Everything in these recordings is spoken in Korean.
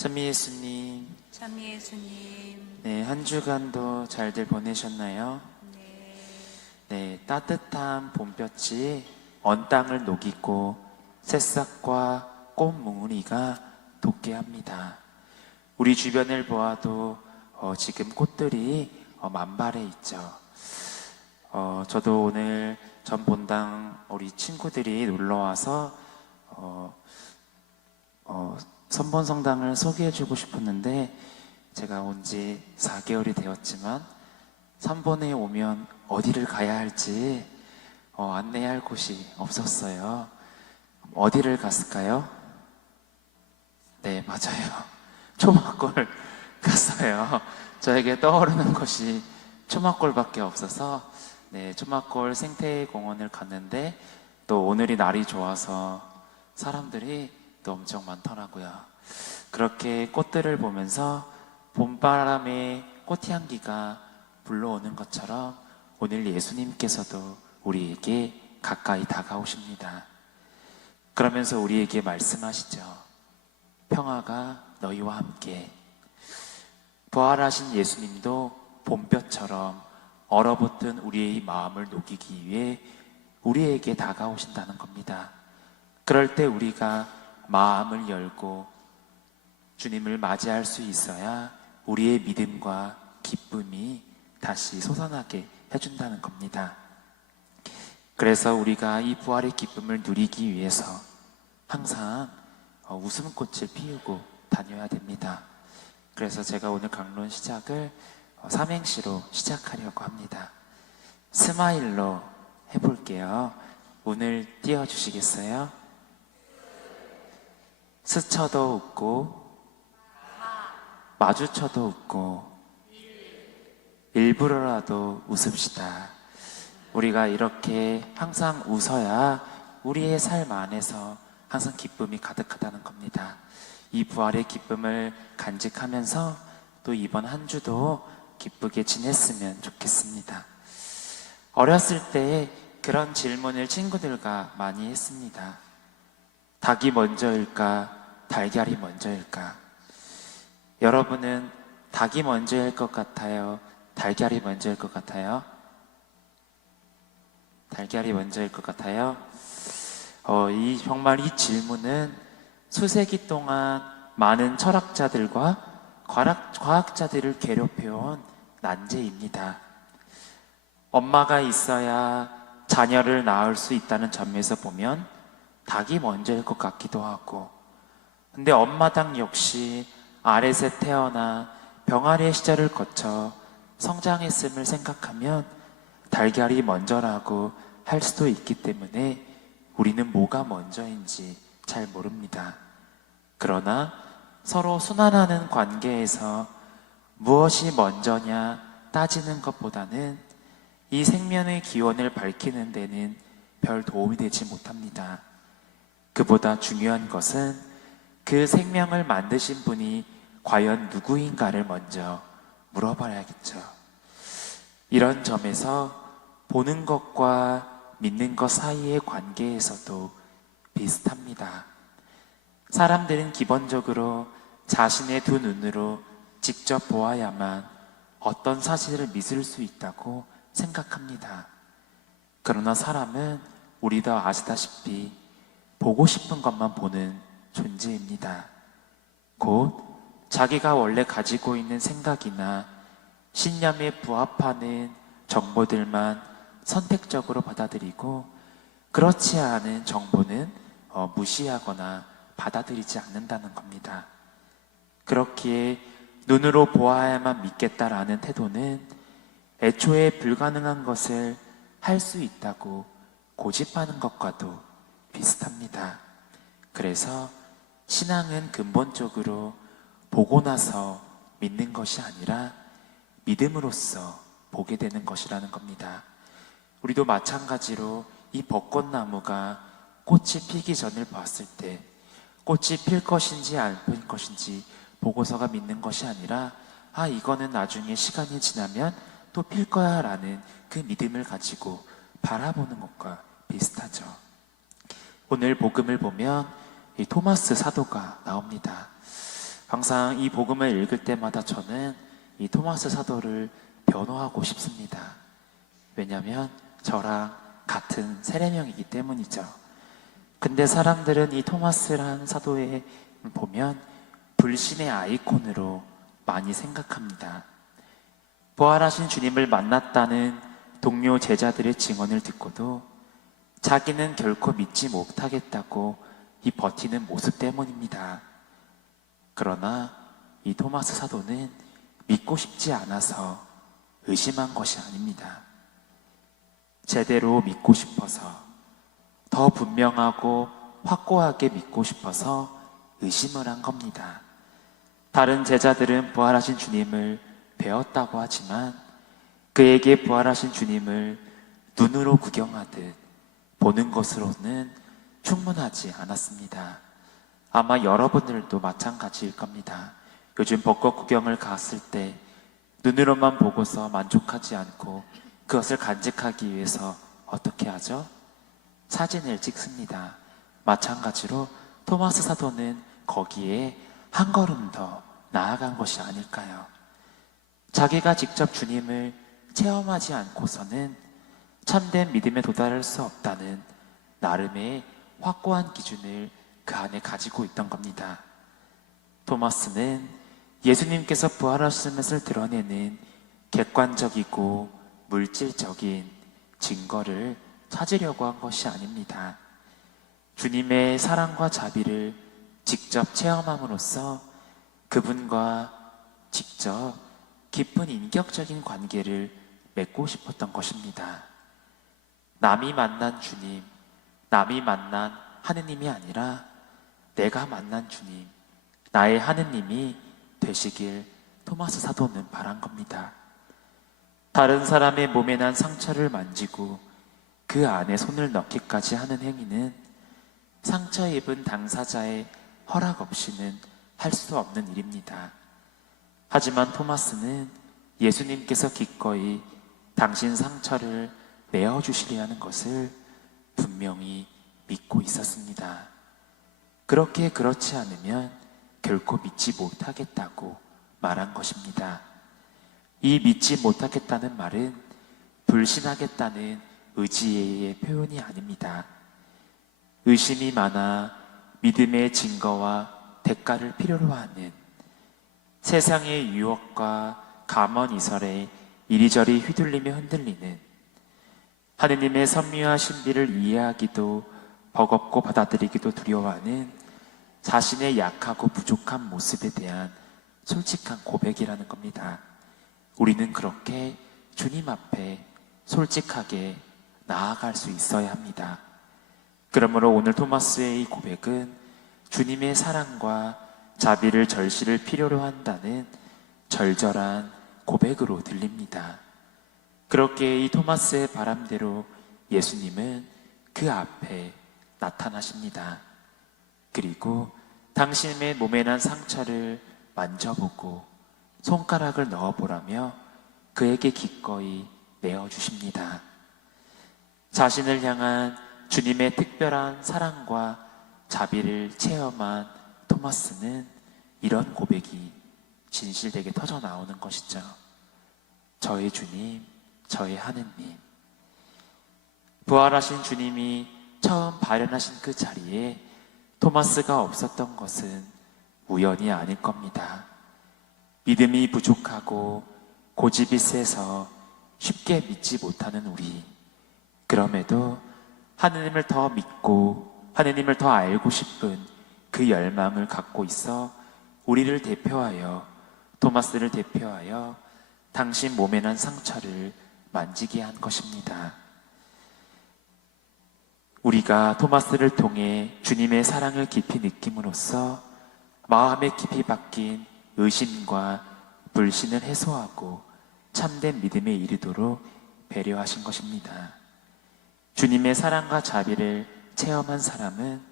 찬미 예수님, 참미 예수님. 네, 한 주간도 잘들 보내셨나요? 네. 네, 따뜻한 봄볕이 언 땅을 녹이고 새싹과 꽃무늬가 돋게 합니다. 우리 주변을 보아도 지금 꽃들이 만발해 있죠. 저도 오늘 전 본당 우리 친구들이 놀러와서 선본성당을 소개해주고 싶었는데 제가 온 지 4개월이 되었지만 선본에 오면 어디를 가야 할지 안내할 곳이 없었어요. 어디를 갔을까요? 네, 맞아요. 초막골 갔어요. 저에게 떠오르는 것이 초막골밖에 없어서 네, 초막골 생태공원을 갔는데 또 오늘이 날이 좋아서 사람들이 또 엄청 많더라고요. 그렇게 꽃들을 보면서 봄바람의 꽃향기가 불러오는 것처럼 오늘 예수님께서도 우리에게 가까이 다가오십니다. 그러면서 우리에게 말씀하시죠. 평화가 너희와 함께. 부활하신 예수님도 봄볕처럼 얼어붙은 우리의 마음을 녹이기 위해 우리에게 다가오신다는 겁니다. 그럴 때 우리가 마음을 열고 주님을 맞이할 수 있어야 우리의 믿음과 기쁨이 다시 솟아나게 해준다는 겁니다. 그래서 우리가 이 부활의 기쁨을 누리기 위해서 항상 웃음꽃을 피우고 다녀야 됩니다. 그래서 제가 오늘 강론 시작을 삼행시로 시작하려고 합니다. 스마일로 해볼게요. 오늘 띄워주시겠어요? 스쳐도 웃고 마주쳐도 웃고 일부러라도 웃읍시다. 우리가 이렇게 항상 웃어야 우리의 삶 안에서 항상 기쁨이 가득하다는 겁니다. 이 부활의 기쁨을 간직하면서 또 이번 한 주도 기쁘게 지냈으면 좋겠습니다. 어렸을 때 그런 질문을 친구들과 많이 했습니다. 닭이 먼저일까? 달걀이 먼저일까? 여러분은 닭이 먼저일 것 같아요? 달걀이 먼저일 것 같아요? 달걀이 먼저일 것 같아요? 정말 이 질문은 수세기 동안 많은 철학자들과 과학자들을 괴롭혀온 난제입니다. 엄마가 있어야 자녀를 낳을 수 있다는 점에서 보면 닭이 먼저일 것 같기도 하고, 근데 엄마 닭 역시 아랫에 태어나 병아리의 시절을 거쳐 성장했음을 생각하면 달걀이 먼저라고 할 수도 있기 때문에 우리는 뭐가 먼저인지 잘 모릅니다. 그러나 서로 순환하는 관계에서 무엇이 먼저냐 따지는 것보다는 이 생명의 기원을 밝히는 데는 별 도움이 되지 못합니다. 그보다 중요한 것은 그 생명을 만드신 분이 과연 누구인가를 먼저 물어봐야겠죠. 이런 점에서 보는 것과 믿는 것 사이의 관계에서도 비슷합니다. 사람들은 기본적으로 자신의 두 눈으로 직접 보아야만 어떤 사실을 믿을 수 있다고 생각합니다. 그러나 사람은 우리도 아시다시피 보고 싶은 것만 보는 존재입니다. 곧 자기가 원래 가지고 있는 생각이나 신념에 부합하는 정보들만 선택적으로 받아들이고 그렇지 않은 정보는 무시하거나 받아들이지 않는다는 겁니다. 그렇기에 눈으로 보아야만 믿겠다라는 태도는 애초에 불가능한 것을 할 수 있다고 고집하는 것과도 비슷합니다. 그래서 신앙은 근본적으로 보고 나서 믿는 것이 아니라 믿음으로써 보게 되는 것이라는 겁니다. 우리도 마찬가지로 이 벚꽃나무가 꽃이 피기 전을 봤을 때 꽃이 필 것인지 안 필 것인지 보고서가 믿는 것이 아니라 이거는 나중에 시간이 지나면 또 필 거야 라는 그 믿음을 가지고 바라보는 것과 비슷하죠. 오늘 복음을 보면 이 토마스 사도가 나옵니다. 항상 이 복음을 읽을 때마다 저는 이 토마스 사도를 변호하고 싶습니다. 왜냐하면 저랑 같은 세례명이기 때문이죠. 근데 사람들은 이 토마스란 사도에 보면 불신의 아이콘으로 많이 생각합니다. 부활하신 주님을 만났다는 동료 제자들의 증언을 듣고도 자기는 결코 믿지 못하겠다고 이 버티는 모습 때문입니다. 그러나 이 토마스 사도는 믿고 싶지 않아서 의심한 것이 아닙니다. 제대로 믿고 싶어서, 더 분명하고 확고하게 믿고 싶어서 의심을 한 겁니다. 다른 제자들은 부활하신 주님을 배웠다고 하지만 그에게 부활하신 주님을 눈으로 구경하듯 보는 것으로는 충분하지 않았습니다. 아마 여러분들도 마찬가지일 겁니다. 요즘 벚꽃 구경을 갔을 때 눈으로만 보고서 만족하지 않고 그것을 간직하기 위해서 어떻게 하죠? 사진을 찍습니다. 마찬가지로 토마스 사도는 거기에 한 걸음 더 나아간 것이 아닐까요? 자기가 직접 주님을 체험하지 않고서는 참된 믿음에 도달할 수 없다는 나름의 확고한 기준을 그 안에 가지고 있던 겁니다. 토마스는 예수님께서 부활하심을 드러내는 객관적이고 물질적인 증거를 찾으려고 한 것이 아닙니다. 주님의 사랑과 자비를 직접 체험함으로써 그분과 직접 깊은 인격적인 관계를 맺고 싶었던 것입니다. 남이 만난 주님, 남이 만난 하느님이 아니라 내가 만난 주님, 나의 하느님이 되시길 토마스 사도는 바란 겁니다. 다른 사람의 몸에 난 상처를 만지고 그 안에 손을 넣기까지 하는 행위는 상처 입은 당사자의 허락 없이는 할 수 없는 일입니다. 하지만 토마스는 예수님께서 기꺼이 당신 상처를 메어주시리라는 것을 분명히 믿고 있었습니다. 그렇지 않으면 결코 믿지 못하겠다고 말한 것입니다. 이 믿지 못하겠다는 말은 불신하겠다는 의지의 표현이 아닙니다. 의심이 많아 믿음의 증거와 대가를 필요로 하는 세상의 유혹과 감언이설에 이리저리 휘둘리며 흔들리는 하느님의 섭리와 신비를 이해하기도 버겁고 받아들이기도 두려워하는 자신의 약하고 부족한 모습에 대한 솔직한 고백이라는 겁니다. 우리는 그렇게 주님 앞에 솔직하게 나아갈 수 있어야 합니다. 그러므로 오늘 토마스의 이 고백은 주님의 사랑과 자비를 절실을 필요로 한다는 절절한 고백으로 들립니다. 그렇게 이 토마스의 바람대로 예수님은 그 앞에 나타나십니다. 그리고 당신의 몸에 난 상처를 만져보고 손가락을 넣어보라며 그에게 기꺼이 내어주십니다. 자신을 향한 주님의 특별한 사랑과 자비를 체험한 토마스는 이런 고백이 진실되게 터져 나오는 것이죠. 저의 주님, 저의 하느님. 부활하신 주님이 처음 발현하신 그 자리에 토마스가 없었던 것은 우연이 아닐 겁니다. 믿음이 부족하고 고집이 세서 쉽게 믿지 못하는 우리. 그럼에도 하느님을 더 믿고 하느님을 더 알고 싶은 그 열망을 갖고 있어 우리를 대표하여, 토마스를 대표하여 당신 몸에 난 상처를 만지게 한 것입니다. 우리가 토마스를 통해 주님의 사랑을 깊이 느낌으로써 마음에 깊이 박힌 의심과 불신을 해소하고 참된 믿음에 이르도록 배려하신 것입니다. 주님의 사랑과 자비를 체험한 사람은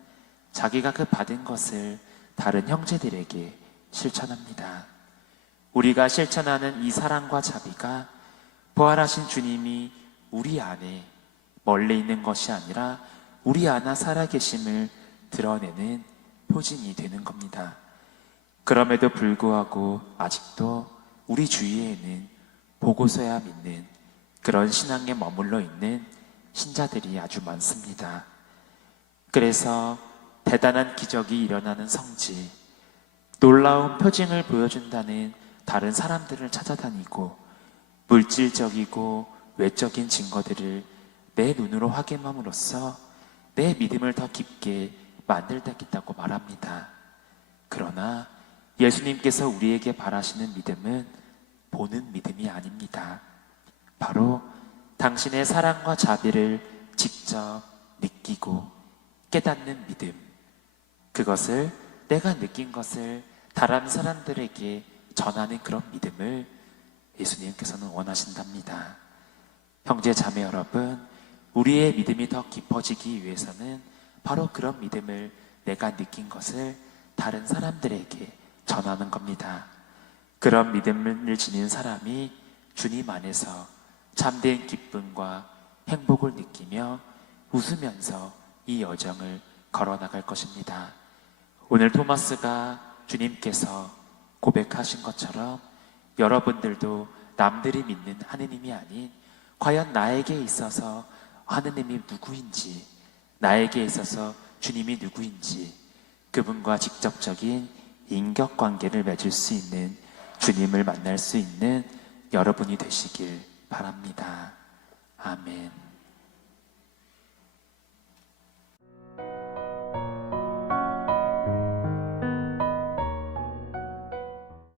자기가 그 받은 것을 다른 형제들에게 실천합니다. 우리가 실천하는 이 사랑과 자비가 부활하신 주님이 우리 안에 멀리 있는 것이 아니라 우리 안에 살아계심을 드러내는 표징이 되는 겁니다. 그럼에도 불구하고 아직도 우리 주위에는 보고서야 믿는 그런 신앙에 머물러 있는 신자들이 아주 많습니다. 그래서 대단한 기적이 일어나는 성지, 놀라운 표징을 보여준다는 다른 사람들을 찾아다니고 물질적이고 외적인 증거들을 내 눈으로 확인함으로써 내 믿음을 더 깊게 만들겠다고 말합니다. 그러나 예수님께서 우리에게 바라시는 믿음은 보는 믿음이 아닙니다. 바로 당신의 사랑과 자비를 직접 느끼고 깨닫는 믿음. 그것을 내가 느낀 것을 다른 사람들에게 전하는 그런 믿음을 예수님께서는 원하신답니다. 형제 자매 여러분, 우리의 믿음이 더 깊어지기 위해서는 바로 그런 믿음을 내가 느낀 것을 다른 사람들에게 전하는 겁니다. 그런 믿음을 지닌 사람이 주님 안에서 참된 기쁨과 행복을 느끼며 웃으면서 이 여정을 걸어나갈 것입니다. 오늘 토마스가 주님께서 고백하신 것처럼 여러분들도 남들이 믿는 하느님이 아닌 과연 나에게 있어서 하느님이 누구인지, 나에게 있어서 주님이 누구인지 그분과 직접적인 인격관계를 맺을 수 있는 주님을 만날 수 있는 여러분이 되시길 바랍니다. 아멘.